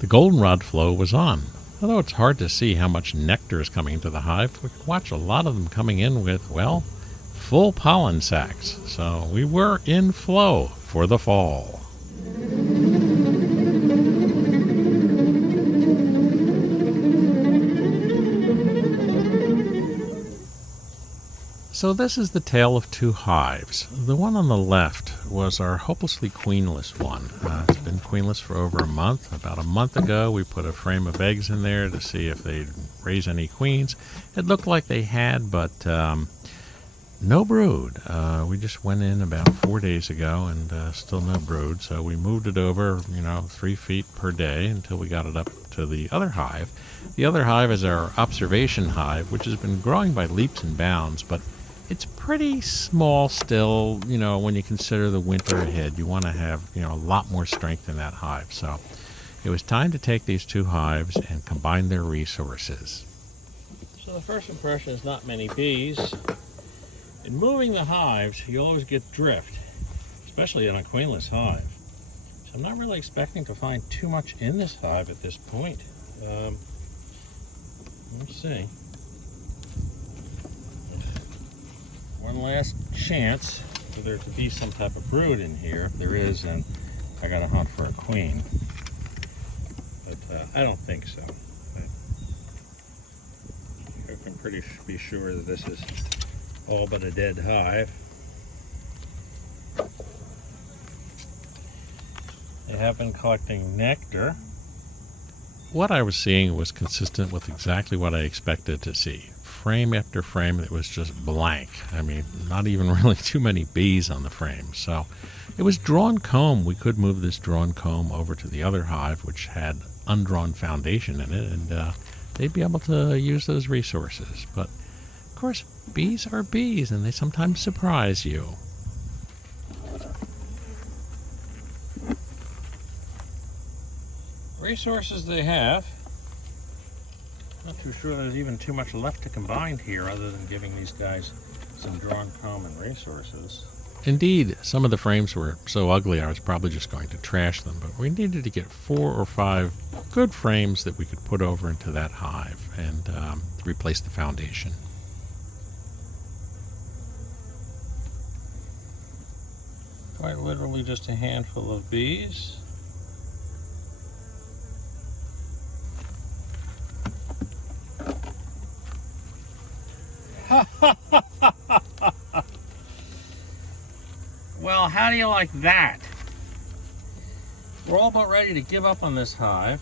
The goldenrod flow was on. Although it's hard to see how much nectar is coming into the hive, we could watch a lot of them coming in with, well, full pollen sacs. So we were in flow for the fall. So this is the tale of two hives. The one on the left was our hopelessly queenless one. It's been queenless for over a month. About a month ago, we put a frame of eggs in there to see if they'd raise any queens. It looked like they had, but no brood. We just went in about 4 days ago and still no brood. So we moved it over, 3 feet per day until we got it up to the other hive. The other hive is our observation hive, which has been growing by leaps and bounds, but it's pretty small still, when you consider the winter ahead. You want to have, a lot more strength in that hive. So it was time to take these two hives and combine their resources. So the first impression is not many bees. In moving the hives, you always get drift, especially in a queenless hive. So I'm not really expecting to find too much in this hive at this point. Let's see. One last chance for there to be some type of brood in here. If there is, then I gotta hunt for a queen. But I don't think so. I can pretty be sure that this is all but a dead hive. They have been collecting nectar. What I was seeing was consistent with exactly what I expected to see. Frame after frame, it was just blank. I mean, not even really too many bees on the frame. So it was drawn comb. We could move this drawn comb over to the other hive, which had undrawn foundation in it, and they'd be able to use those resources. But of course, bees are bees, and they sometimes surprise you. Resources they have. Not too sure there's even too much left to combine here other than giving these guys some drawn comb and resources. Indeed, some of the frames were so ugly I was probably just going to trash them, but we needed to get 4 or 5 good frames that we could put over into that hive and replace the foundation. Quite literally just a handful of bees. Well, how do you like that? We're all but ready to give up on this hive,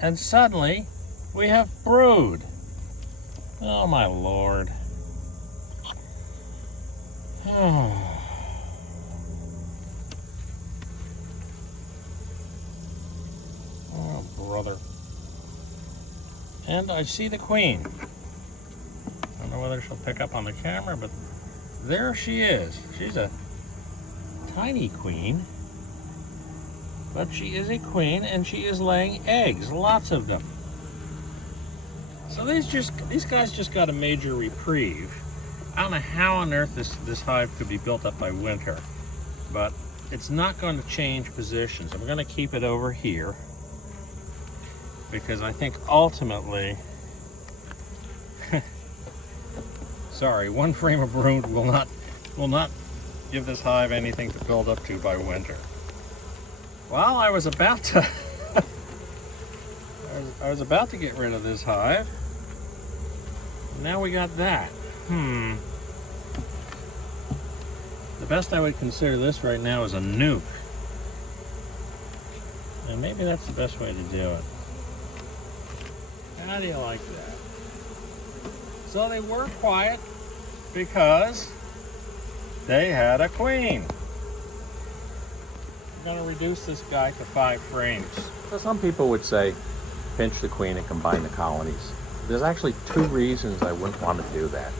and suddenly we have brood. Oh my lord. Oh brother. And I see the queen. I don't know whether she'll pick up on the camera, but there she is. She's a tiny queen, but she is a queen and she is laying eggs, lots of them. So these guys just got a major reprieve. I don't know how on earth this hive could be built up by winter, but it's not going to change positions. I'm going to keep it over here because I think ultimately sorry, one frame of brood will not give this hive anything to build up to by winter. Well, I was about to I was about to get rid of this hive. Now we got that. The best I would consider this right now is a nuke. And maybe that's the best way to do it. How do you like that? So they were quiet because they had a queen. I'm going to reduce this guy to 5 frames. So some people would say, pinch the queen and combine the colonies. There's actually 2 reasons I wouldn't want to do that.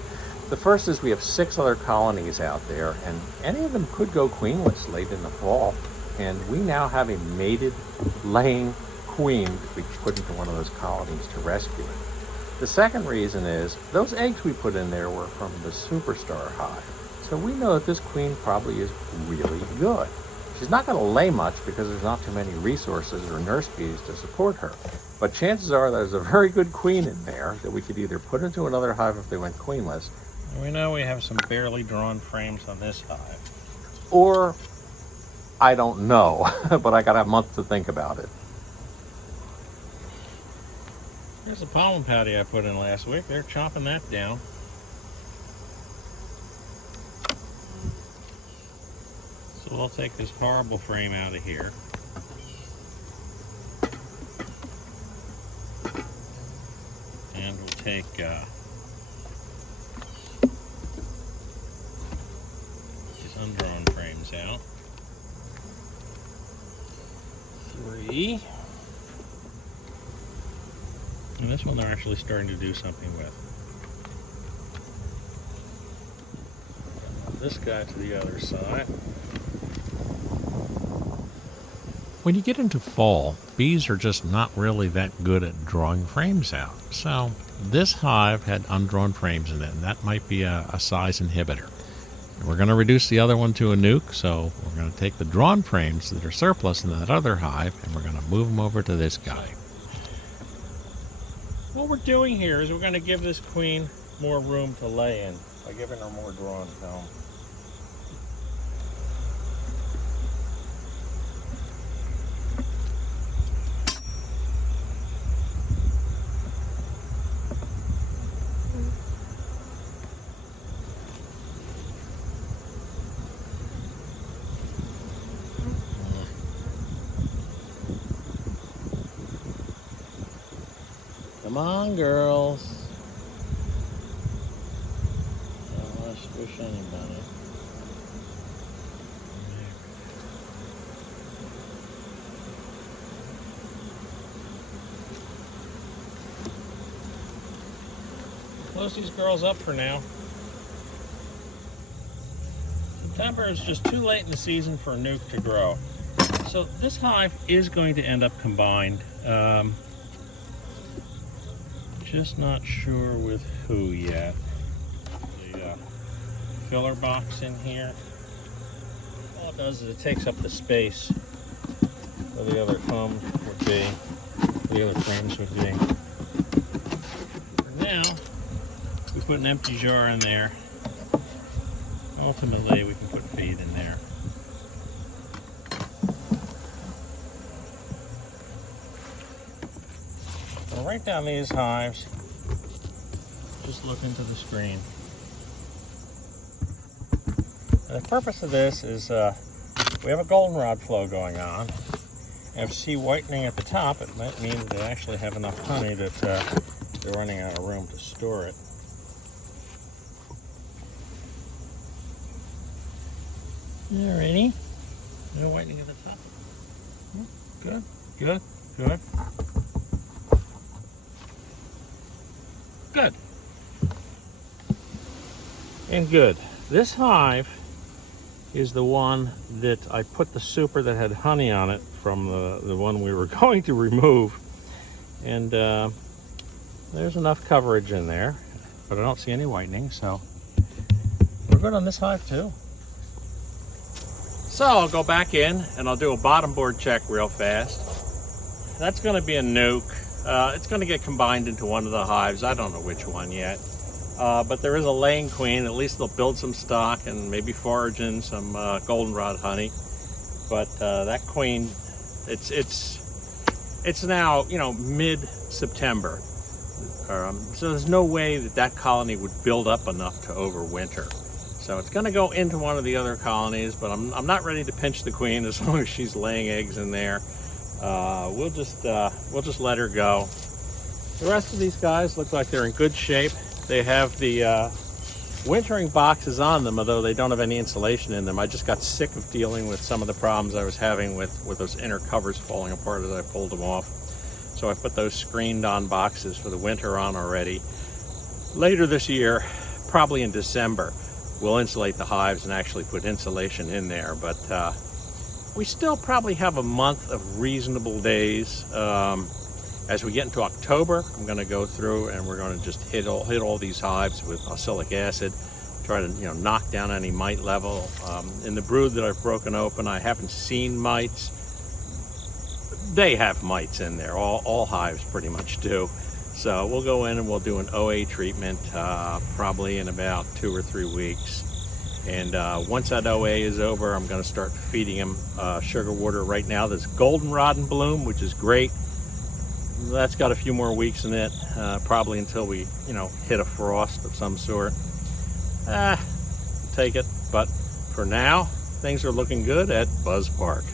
The first is we have 6 other colonies out there, and any of them could go queenless late in the fall. And we now have a mated, laying queen that we put into one of those colonies to rescue it. The second reason is those eggs we put in there were from the superstar hive. So we know that this queen probably is really good. She's not going to lay much because there's not too many resources or nurse bees to support her. But chances are there's a very good queen in there that we could either put into another hive if they went queenless. And we know we have some barely drawn frames on this hive. Or, I don't know, but I got a month to think about it. Here's the pollen patty I put in last week. They're chopping that down. So we'll take this horrible frame out of here. And we'll take these undrawn frames out. 3. And this one they're actually starting to do something with. Move this guy to the other side. When you get into fall, bees are just not really that good at drawing frames out. So this hive had undrawn frames in it, and that might be a size inhibitor. And we're going to reduce the other one to a nuke, so we're going to take the drawn frames that are surplus in that other hive, and we're going to move them over to this guy. What we're doing here is we're going to give this queen more room to lay in by giving her more drawn comb. Come on, girls. Don't want to squish anybody. Close these girls up for now. September is just too late in the season for a nuke to grow. So this hive is going to end up combined. Just not sure with who yet. The filler box in here. All it does is it takes up the space where the other comb would be, the other frames would be. For now, we put an empty jar in there. Ultimately, we can put feed in there. We'll write down these hives. Just look into the screen. And the purpose of this is we have a goldenrod flow going on. And if you see whitening at the top, it might mean that they actually have enough honey that they're running out of room to store it. Alrighty. No whitening at the top. Good, good, good. Good. And good. This hive is the one that I put the super that had honey on it from the one we were going to remove. And there's enough coverage in there, but I don't see any whitening, so we're good on this hive too. So I'll go back in and I'll do a bottom board check real fast. That's going to be a nuke. It's going to get combined into one of the hives. I don't know which one yet. But there is a laying queen. At least they'll build some stock and maybe forage in some goldenrod honey. But that queen, it's now, you know, mid-September. So there's no way that that colony would build up enough to overwinter. So it's going to go into one of the other colonies, but I'm not ready to pinch the queen as long as she's laying eggs in there. We'll just let her go. The rest of these guys look like they're in good shape. They have the wintering boxes on them, although they don't have any insulation in them. I just got sick of dealing with some of the problems I was having with those inner covers falling apart as I pulled them off. So I put those screened on boxes for the winter on already. Later this year, probably in December, we'll insulate the hives and actually put insulation in there. But we still probably have a month of reasonable days. As we get into October, I'm going to go through and we're going to just hit all these hives with oxalic acid. try to knock down any mite level. In the brood that I've broken open, I haven't seen mites. They have mites in there. All hives pretty much do. So we'll go in and we'll do an OA treatment probably in about 2 or 3 weeks. And once that OA is over, I'm going to start feeding them sugar water. Right now there's goldenrod in bloom, which is great. That's got a few more weeks in it, probably until we hit a frost of some sort. Take it. But for now, things are looking good at Buzz Park.